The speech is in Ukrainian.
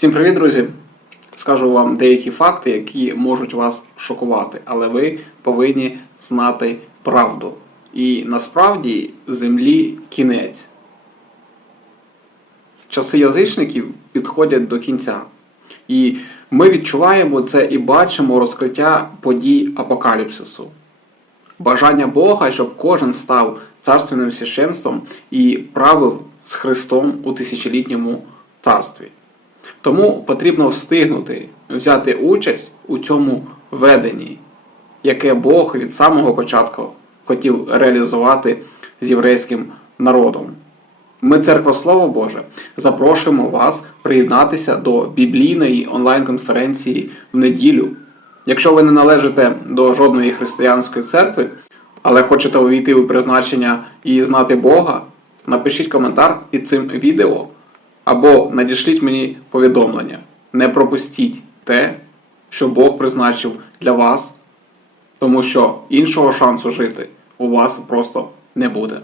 Всім привіт, друзі! Скажу вам деякі факти, які можуть вас шокувати, але ви повинні знати правду. І насправді землі кінець. Часи язичників підходять до кінця. І ми відчуваємо це і бачимо розкриття подій апокаліпсису. Бажання Бога, щоб кожен став царственним священством і правив з Христом у тисячолітньому царстві. Тому потрібно встигнути взяти участь у цьому веденні, яке Бог від самого початку хотів реалізувати з єврейським народом. Ми, церква Слово Боже, запрошуємо вас приєднатися до біблійної онлайн-конференції в неділю. Якщо ви не належите до жодної християнської церкви, але хочете увійти у призначення і знати Бога, напишіть коментар під цим відео або надішліть мені повідомлення. Не пропустіть те, що Бог призначив для вас, тому що іншого шансу жити у вас просто не буде.